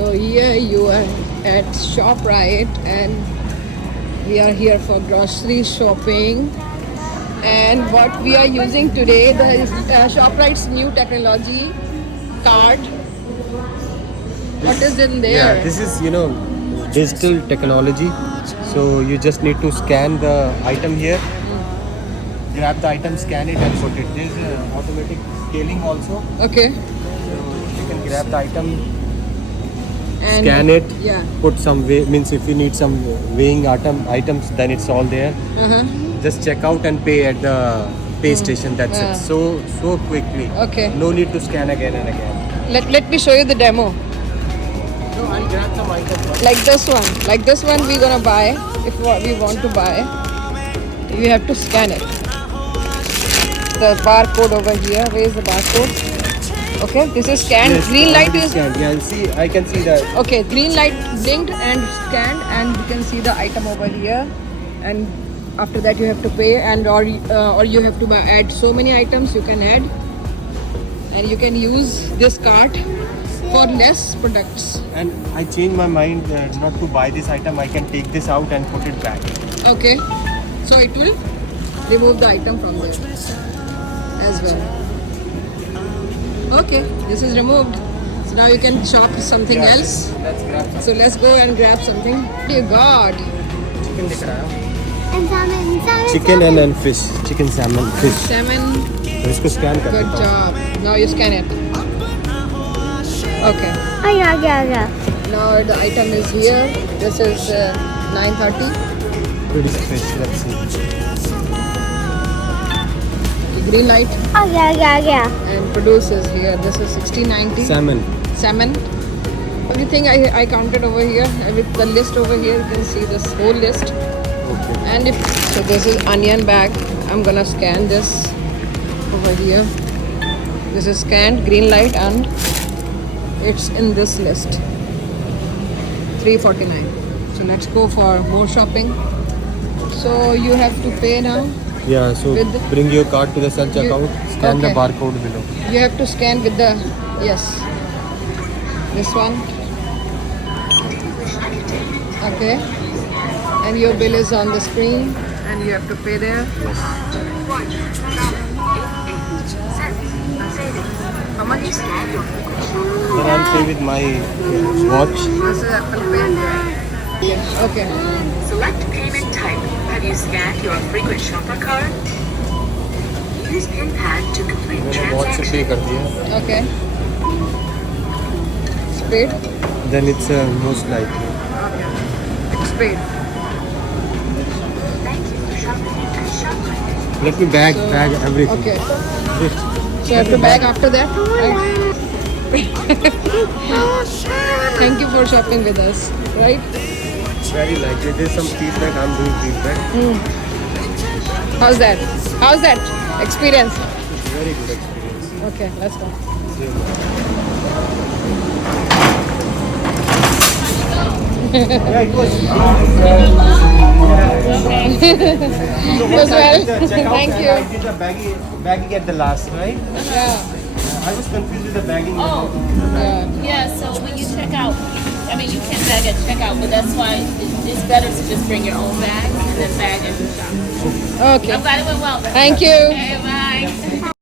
So here you are at ShopRite and we are here for grocery shopping. And what we are using today, the ShopRite's new technology card. What is in there? Yeah, this is digital technology. So you just need to scan the item here, grab the item, scan it, and put it. There's automatic scaling also. Okay. So you can grab the item, And scan it, yeah. put some means if you need some weighing items, then it's all there. Uh-huh. Just check out and pay at the pay station. That's Yeah. it. So quickly. Okay. No need to scan again and again. Let me show you the demo. No, I'll grab some items. Like this one. Like this one we're gonna buy. If we want to buy, we have to scan it. The barcode over here. Where is the barcode? Okay, this is scanned. Yes, Green light already is scanned. Yeah, see, I can see that. okay. Green light blinked and scanned, and you can see the item over here. And after that, you have to pay, and or you have to add so many items you can add, and you can use this cart for less products. And I changed my mind not to buy this item. I can take this out and put it back. Okay, so it will remove the item from there as well. Okay, this is removed. So now you can shop something Yeah, else. Let's grab some So let's go and grab something. Dear God. chicken. दिख रहा है? And salmon. Chicken and fish. Chicken, salmon, fish. Salmon. तो इसको scan कर Good देता हूँ. job. Now you scan it. Okay. Oh yeah. Now the item is here. This is 9:30. What is fish? Let's see. Green light Oh yeah. and produce is here. This is 16.90. Salmon. Salmon. Everything I counted over here. With the list over here, you can see this whole list. Okay. And so this is onion bag. I'm gonna scan this over here. This is scanned, green light, and it's in this list. 349. So let's go for more shopping. So you have to pay now. Yeah. So With- bring your card to the self checkout. Scan the okay. barcode below. You have to scan with the yes. This one. Okay. And your bill is on the screen and you have to pay there. How much? Then I'll pay with my watch. This is Apple Pay. Okay. Select payment type. Have you scanned your frequent shopper card? Use PIN pad to complete मैंने watch से pay transaction. कर दिया. Okay. Paid? Then it's most likely. Okay. It's paid. Thank you for shopping at ShopRite. Let me bag everything. Okay. Yes. So you have to bag after that? Right? Thank you for shopping with us. Right? Very likely. There's some feedback. I'm doing feedback. How's that? How's that experience? It's very good experience. Okay, let's go. Yeah, it was. As well. Thank I you. did the bagging at the last, right? Yeah. I was confused with the bagging. Yeah. Yeah, so when you check out, I mean, you can bag at checkout, but that's why it's better to just bring your own bag and then bag at the shop. Okay. I'm glad it went well. Thank you. Okay, bye.